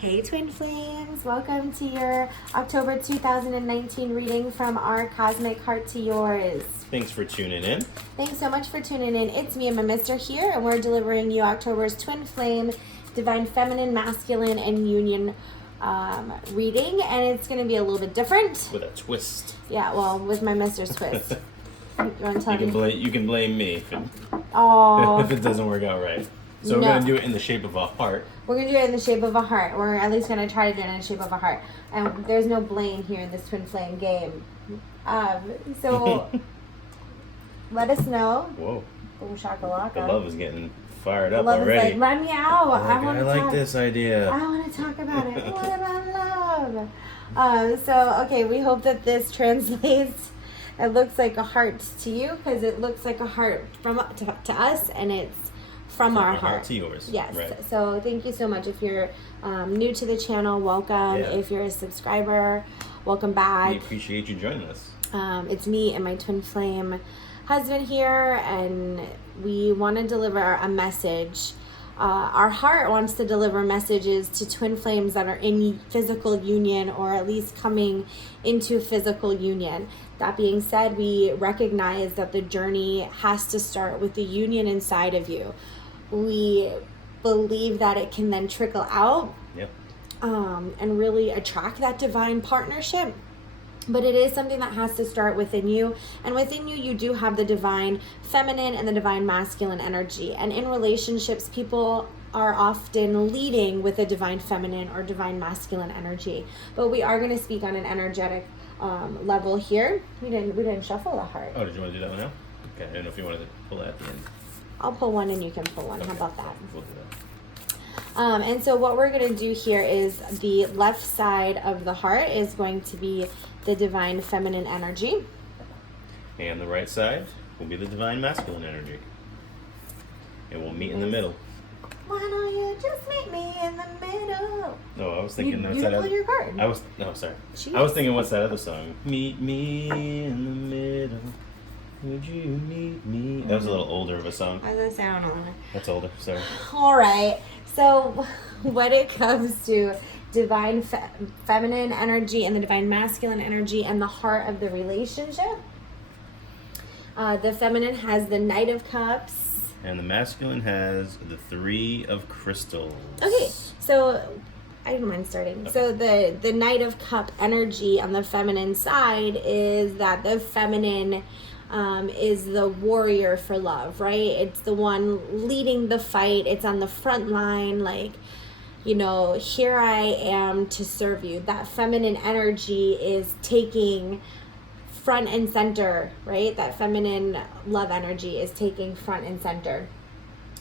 Hey Twin Flames, welcome to your October 2019 reading from our Cosmic Heart to Yours. Thanks for tuning in. Thanks so much for tuning in. It's me and my mister here, and we're delivering you October's Twin Flame, Divine Feminine, Masculine, and Union reading, and it's going to be a little bit different. With a twist. Yeah, well, with my mister's twist. You want to tell me? You can blame me if Oh. if it doesn't work out right. So we're going to do it in the shape of a heart. We're going to do it in the shape of a heart. We're at least going to try to do it in the shape of a heart. And there's no blame here in this Twin Flame game. So let us know. Whoa. Boom shakalaka. The love is getting fired up love already. Is like, run me out. I like this idea. I want to talk about it. What about love? Okay, we hope that this translates. It looks like a heart to you because it looks like a heart to us, and it's from our heart to yours. Yes. Right. So thank you so much. If you're new to the channel, welcome. Yeah. If you're a subscriber, welcome back. We appreciate you joining us. It's me and my Twin Flame husband here, and we want to deliver a message. Our heart wants to deliver messages to Twin Flames that are in physical union, or at least coming into physical union. That being said, we recognize that the journey has to start with the union inside of you. We believe that it can then trickle out, Yep. And really attract that divine partnership. But it is something that has to start within you. And within you, you do have the divine feminine and the divine masculine energy. And in relationships, people are often leading with a divine feminine or divine masculine energy. But we are going to speak on an energetic level here. We didn't shuffle the heart. Oh, did you want to do that one now? Okay, I don't know if you wanted to pull that at the end. I'll pull one and you can pull one. How about that? We'll do that. And so what we're going to do here is the left side of the heart is going to be the divine feminine energy. And the right side will be the divine masculine energy. And we'll meet in the middle. Why don't you just meet me in the middle? No, I was thinking you pull your card. I was Jeez. I was thinking, what's that other song? Meet me in the middle. Would you meet me? That was a little older of a song. How's that sound on it? That's older. Sorry. All right. So when it comes to divine feminine energy and the divine masculine energy and the heart of the relationship, the feminine has the Knight of Cups. And the masculine has the Three of Crystals. Okay, so I don't mind starting. Okay. So the Knight of Cup energy on the feminine side is that the feminine is the warrior for love, right? It's the one leading the fight. It's on the front line, like, you know, here I am to serve you. That feminine energy is taking front and center, right? That feminine love energy is taking front and center.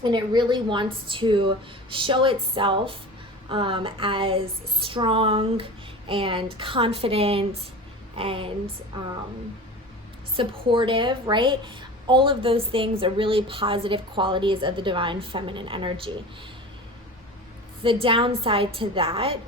And it really wants to show itself as strong and confident and supportive, right? All of those things are really positive qualities of the divine feminine energy. The downside to that,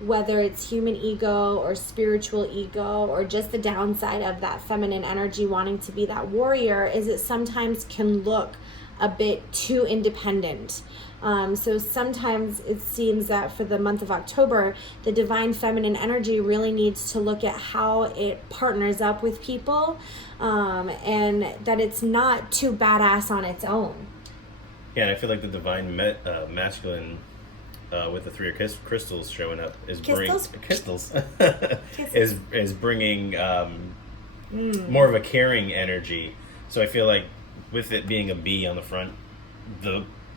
whether it's human ego or spiritual ego or just the downside of that feminine energy wanting to be that warrior, is it sometimes can look a bit too independent. So sometimes it seems that for the month of October, the divine feminine energy really needs to look at how it partners up with people, and that it's not too badass on its own. Yeah, and I feel like the divine masculine with the Three of Crystals showing up is is bringing more of a caring energy. So I feel like with it being a bee on the front,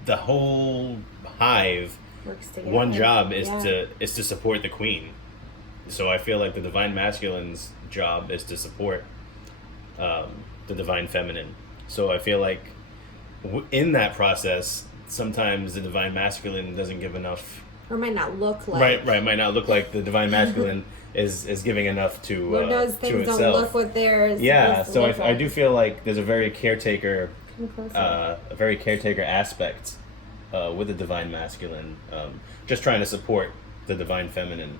the whole hive works together. One job is to support the queen. So I feel like the divine masculine's job is to support the divine feminine. So I feel like in that process, sometimes the divine masculine doesn't give enough, or might not look like might not look like the divine masculine is giving enough to Lord knows things to itself. Don't look what theirs. Yeah, so I do feel like there's a very caretaker aspect with the divine masculine, just trying to support the divine feminine.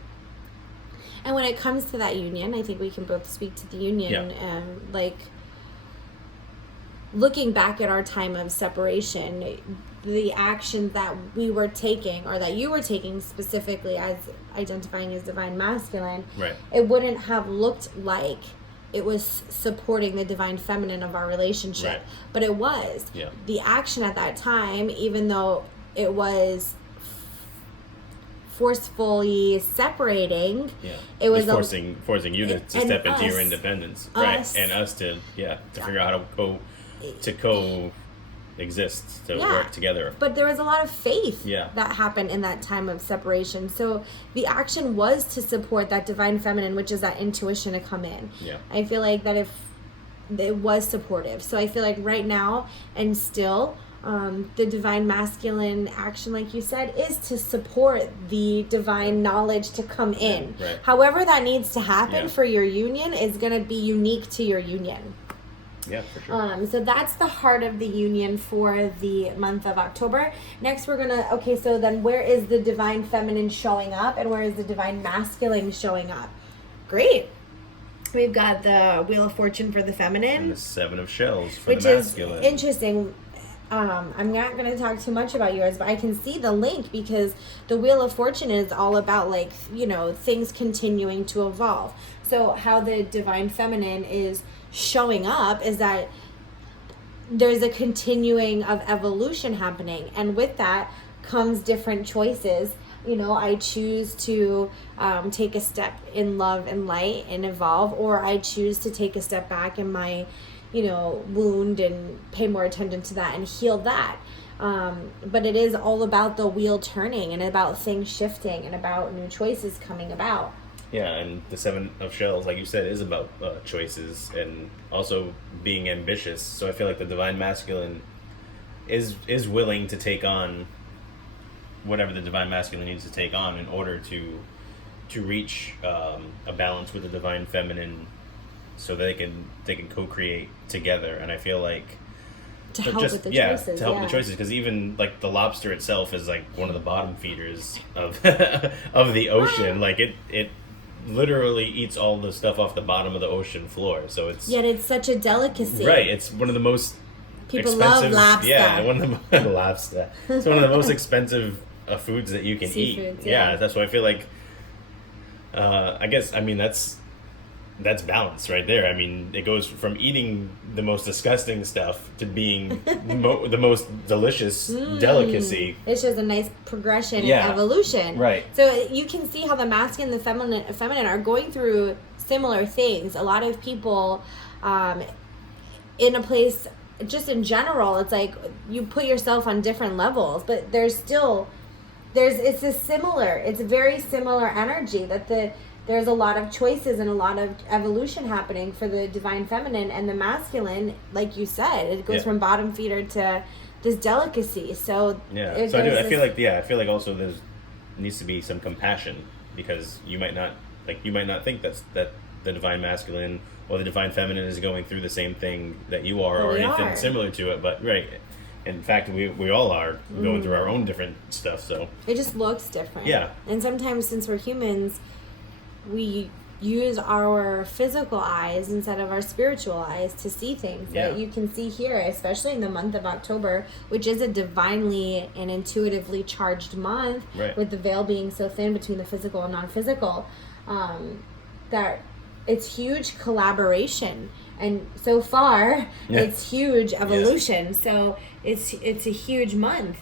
And when it comes to that union, I think we can both speak to the union. Like, looking back at our time of separation, the actions that we were taking, or that you were taking specifically as identifying as divine masculine, right, it wouldn't have looked like it was supporting the divine feminine of our relationship. Right. But it was. Yeah. The action at that time, even though it was forcefully separating, it was forcing you to step into your independence, right, and us to figure out how to coexist, to work together. But there was a lot of faith that happened in that time of separation. So the action was to support that divine feminine, which is that intuition to come in. I feel like that if it was supportive. So I feel like right now and still, the divine masculine action, like you said, is to support the divine knowledge to come in. Right. However that needs to happen for your union is going to be unique to your union. Yeah, for sure. So that's the heart of the union for the month of October. Next, we're going to, so then where is the divine feminine showing up, and where is the divine masculine showing up? Great. We've got the Wheel of Fortune for the feminine. And the Seven of Shells for the masculine. Which is interesting. I'm not going to talk too much about yours, but I can see the link, because the Wheel of Fortune is all about, like, things continuing to evolve. So how the divine feminine is showing up is that there's a continuing of evolution happening, and with that comes different choices. I choose to take a step in love and light and evolve, or I choose to take a step back in my wound and pay more attention to that and heal that. But it is all about the wheel turning, and about things shifting, and about new choices coming about. Yeah, and the Seven of Shells, like you said, is about choices and also being ambitious. So I feel like the divine masculine is willing to take on whatever the divine masculine needs to take on in order to reach a balance with the divine feminine, so they can co-create together. And I feel like to help with the choices. To help with the choices, because even like the lobster itself is like one of the bottom feeders of of the ocean. Like it literally eats all the stuff off the bottom of the ocean floor. So it's such a delicacy. Right. It's one of the most people expensive, love lobster. Yeah, one of the lobster. It's one of the most expensive foods that you can eat. Yeah, that's why I feel like. That's balance right there. I mean, it goes from eating the most disgusting stuff to being the most delicious delicacy. It shows a nice progression and evolution. Right. So you can see how the masculine and the feminine are going through similar things. A lot of people in a place, just in general, it's like you put yourself on different levels, but it's a very similar energy, that there's a lot of choices and a lot of evolution happening for the divine feminine, and the masculine, like you said, it goes from bottom feeder to this delicacy. So I feel like also there needs to be some compassion, because you might not think that the divine masculine or the divine feminine is going through the same thing that you are, or anything similar to it, but in fact, we all are going through our own different stuff. So it just looks different. Yeah. And sometimes, since we're humans, we use our physical eyes instead of our spiritual eyes to see things that you can see here, especially in the month of October, which is a divinely and intuitively charged month, with the veil being so thin between the physical and non-physical, that it's huge collaboration, and so far it's huge evolution. So it's a huge month.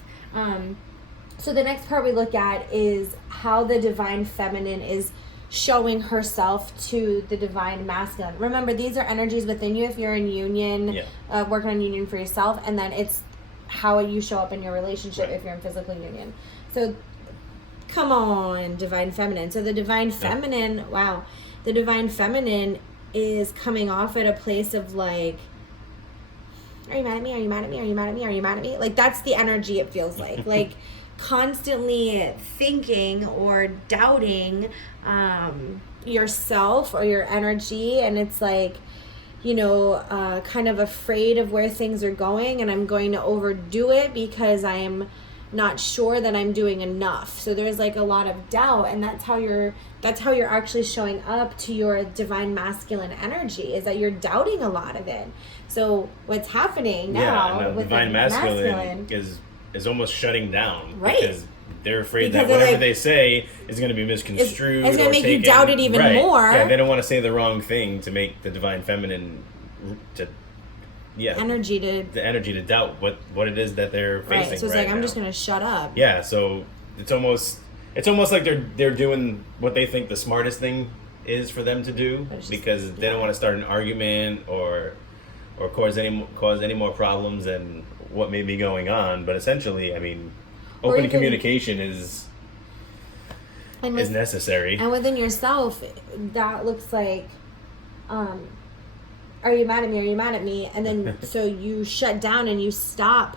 So the next part we look at is how the divine feminine is showing herself to the divine masculine. Remember, these are energies within you if you're in union, working on union for yourself, and then it's how you show up in your relationship if you're in physical union. So come on, divine feminine. So the divine feminine, the divine feminine is coming off at a place of like, are you mad at me? Are you mad at me? Are you mad at me? Are you mad at me? Like, that's the energy it feels like. Like, constantly thinking or doubting yourself or your energy, and it's like, kind of afraid of where things are going, and I'm going to overdo it because I am not sure that I'm doing enough. So there's like a lot of doubt, and that's how you're actually showing up to your divine masculine energy, is that you're doubting a lot of it. So what's happening now with divine masculine is is almost shutting down, right? Because they're afraid Because that whatever like, they say is going to be misconstrued. It's going to make you doubt it even more. Yeah, they don't want to say the wrong thing to make the divine feminine the energy to doubt what it is that they're facing. Right. So it's like, I'm just going to shut up. Yeah. So it's almost like they're doing what they think the smartest thing is for them to do, because they don't want to start an argument or cause any more problems than what may be going on. But essentially, I mean, open communication is necessary. And within yourself, that looks like, are you mad at me? Are you mad at me? And then so you shut down and you stop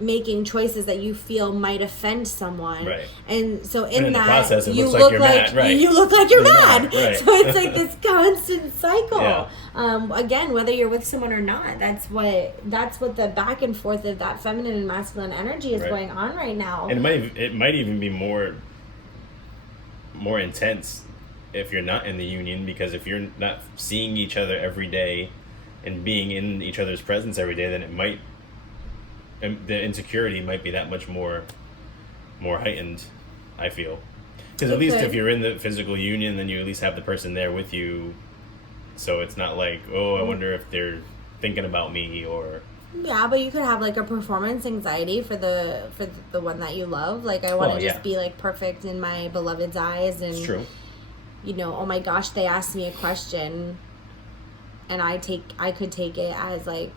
making choices that you feel might offend someone. Right. And so in that process, it you looks look like you're mad. Right. You look like you're mad. Right. So it's like this constant cycle. Yeah. Again, whether you're with someone or not, that's what the back and forth of that feminine and masculine energy is going on right now. And it might even be more intense if you're not in the union, because if you're not seeing each other every day and being in each other's presence every day, then the insecurity might be that much more heightened, I feel. Because at least if you're in the physical union, then you at least have the person there with you, so it's not like, oh, I wonder if they're thinking about me, or... Yeah, but you could have like a performance anxiety for the one that you love. Like, I want to just be like perfect in my beloved's eyes, and it's true. You know, oh my gosh, they asked me a question, and I could take it as like,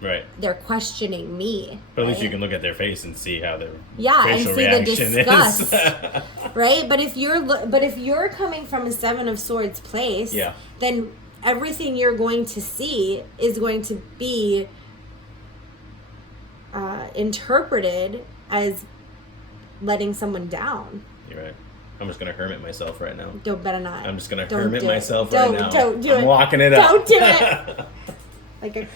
right, they're questioning me. But at least you can look at their face and see how their and facial see reaction the disgust, is. right? But if you're coming from a Seven of Swords place, then everything you're going to see is going to be interpreted as letting someone down. You're right. I'm just gonna hermit myself right now. Better not. I'm just gonna hermit myself right now. Don't do it. I'm locking it up. Don't do it. like a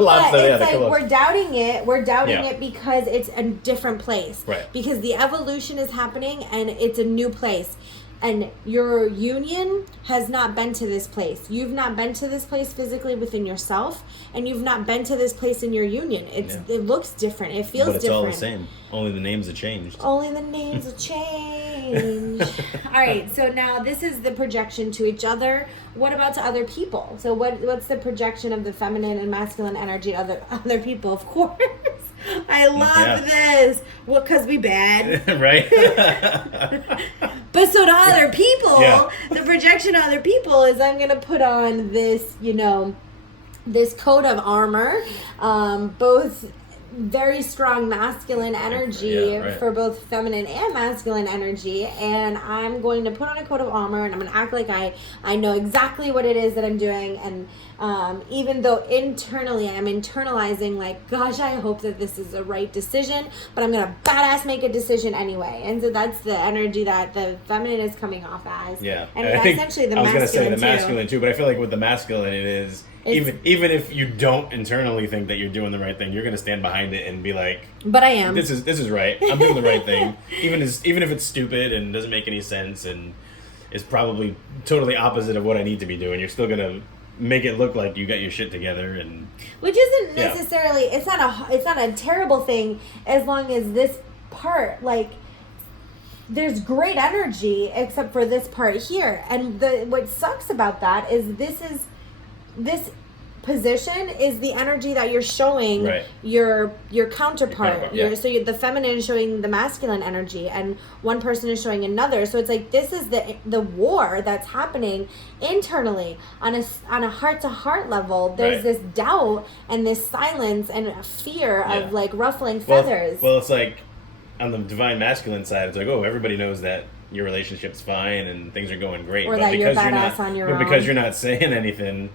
lobster. But it's like we're doubting it. We're doubting it because it's a different place. Right. Because the evolution is happening and it's a new place. And your union has not been to this place. You've not been to this place physically within yourself, and you've not been to this place in your union. It looks different. It feels different. But it's all the same. Only the names have changed. Only the names have changed. All right. So now this is the projection to each other. What about to other people? So what's the projection of the feminine and masculine energy to other people? Of course. I love this. Well, because we bad. Right. But so to other people, the projection to other people is I'm going to put on this, this coat of armor, both very strong masculine energy for both feminine and masculine energy, and I'm going to put on a coat of armor, and I'm going to act like I know exactly what it is that I'm doing, and even though internally I'm internalizing like, gosh, I hope that this is the right decision, but I'm going to badass make a decision anyway. And so that's the energy that the feminine is coming off as. Yeah. And essentially the masculine, I was going to say the masculine too, but I feel like with the masculine it is, even if you don't internally think that you're doing the right thing, you're going to stand behind it and be like, but I am. This is right. I'm doing the right thing. Even if it's stupid and doesn't make any sense and is probably totally opposite of what I need to be doing, you're still going to make it look like you got your shit together, and which isn't necessarily it's not a terrible thing, as long as this part, like, there's great energy except for this part here, and what sucks about that is this position is the energy that you're showing your counterpart. So the feminine is showing the masculine energy, and one person is showing another. So it's like this is the war that's happening internally on a heart to heart level. There's this doubt and this silence and fear of like ruffling feathers. Well, it's like on the divine masculine side, it's like, oh, everybody knows that your relationship's fine and things are going great, or but that because you're badass on your own. Because you're not saying anything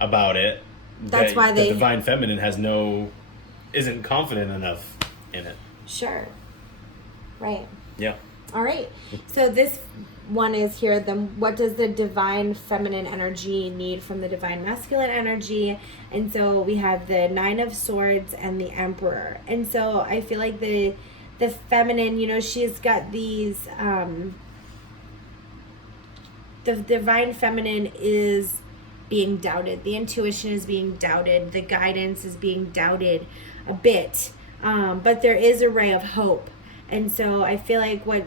about it, that's why the divine feminine isn't confident enough in it. Sure. Right. Yeah. All right. So this one is here. What does the divine feminine energy need from the divine masculine energy? And so we have the Nine of Swords and the Emperor. And so I feel like the feminine, she's got these. The divine feminine is being doubted. The intuition is being doubted. The guidance is being doubted a bit. but there is a ray of hope. And so I feel like what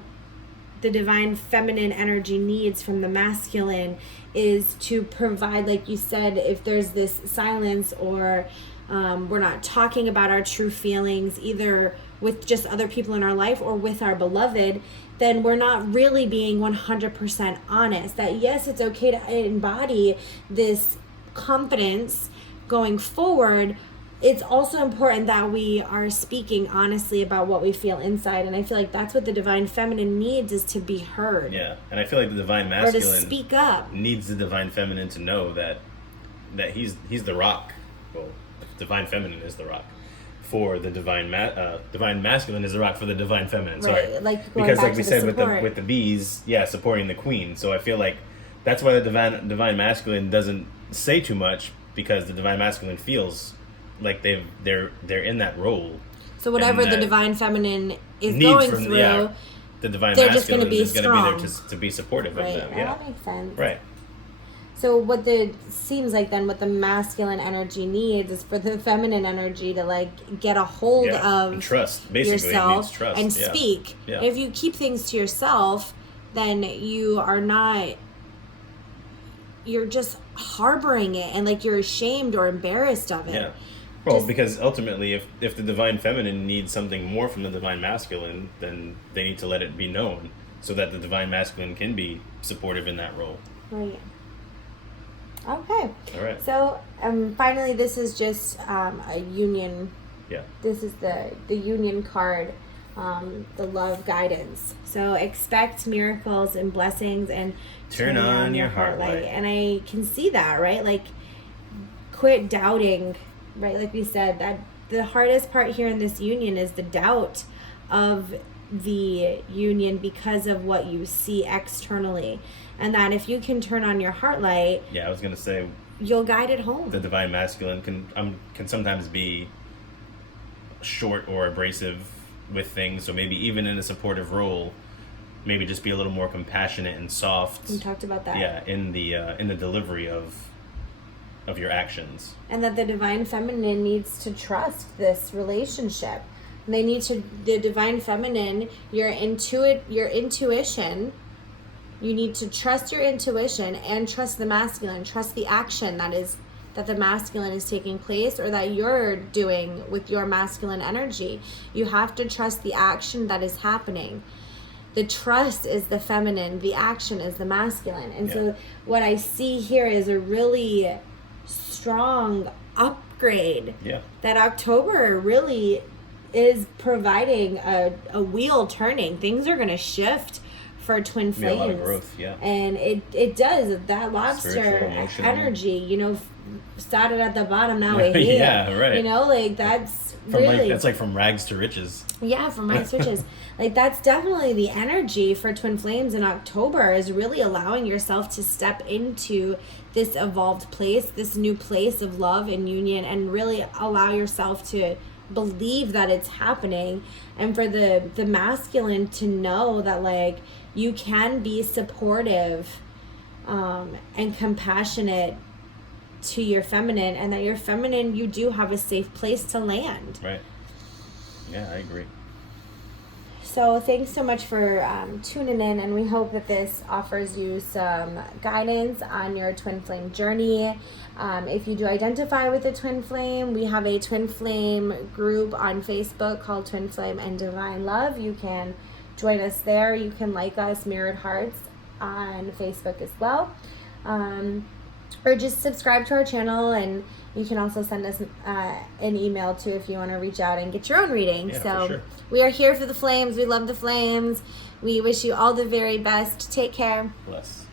the divine feminine energy needs from the masculine is to provide, like you said, if there's this silence or we're not talking about our true feelings, either with just other people in our life or with our beloved, then we're not really being 100% honest. That yes, it's okay to embody this confidence going forward. It's also important that we are speaking honestly about what we feel inside. And I feel like that's what the divine feminine needs, is to be heard. Yeah, and I feel like the divine Or to masculine speak up. needs the divine feminine to know that he's the rock. Well, divine feminine is the rock for the divine masculine is the rock for the divine feminine. Right, Sorry, like going because back like we to said the support. with the bees, yeah, supporting the queen. So I feel like that's why the divine masculine doesn't say too much, because the divine masculine feels like they're in that role. So whatever and the that divine feminine is needs going from- through, yeah, the divine they're just masculine gonna be is going to be there strong. to be supportive right? of them. Oh, Yeah, that makes sense. right. So seems like then what the masculine energy needs is for the feminine energy to like get a hold Yeah, and of trust. Basically, it yourself means trust. and Yeah. speak. Yeah. If you keep things to yourself, then you are not. You're just harboring it, and like you're ashamed or embarrassed of it. Yeah. Well, Just- because ultimately, if the divine feminine needs something more from the divine masculine, then they need to let it be known, so that the divine masculine can be supportive in that role. Right. Okay. All right. So finally, this is just a union. Yeah. This is the union card, the love guidance. So expect miracles and blessings, and Turn on your heart light. And I can see that, right? Like, quit doubting, right? Like we said, that the hardest part here in this union is the doubt of the union because of what you see externally. And that if you can turn on your heart light, Yeah, I was gonna say you'll guide it home. the divine masculine can sometimes be short or abrasive with things. So maybe even in a supportive role, maybe just be a little more compassionate and soft. We talked about that. Yeah, in the delivery of your actions. And that the divine feminine needs to trust this relationship. They need to, the divine feminine, your intuition, you need to trust your intuition and trust the masculine, trust the action that the masculine is taking place, or that you're doing with your masculine energy. You have to trust the action that is happening. The trust is the feminine, the action is the masculine. And so what I see here is a really strong upgrade. Yeah. That October really is providing a wheel turning. Things are going to shift for twin Be a lot of flames. growth, yeah. And it does. That lobster Spiritual, emotional. energy, started at the bottom, now we're here. Yeah, right. Like that's From really... that's like from rags to riches. Yeah, from my searches. Like that's definitely the energy for twin flames in October, is really allowing yourself to step into this evolved place, this new place of love and union, and really allow yourself to believe that it's happening, and for the masculine to know that like you can be supportive and compassionate to your feminine, and that your feminine, you do have a safe place to land. Right. Yeah, I agree. So thanks so much for tuning in, and we hope that this offers you some guidance on your twin flame journey. If you do identify with a twin flame, we have a twin flame group on Facebook called Twin Flame and Divine Love. You can join us there. You can like us, Mirrored Hearts, on Facebook as well. Or just subscribe to our channel, and you can also send us an email too if you want to reach out and get your own reading. Yeah, so for sure. We are here for the flames. We love the flames. We wish you all the very best. Take care. Bless.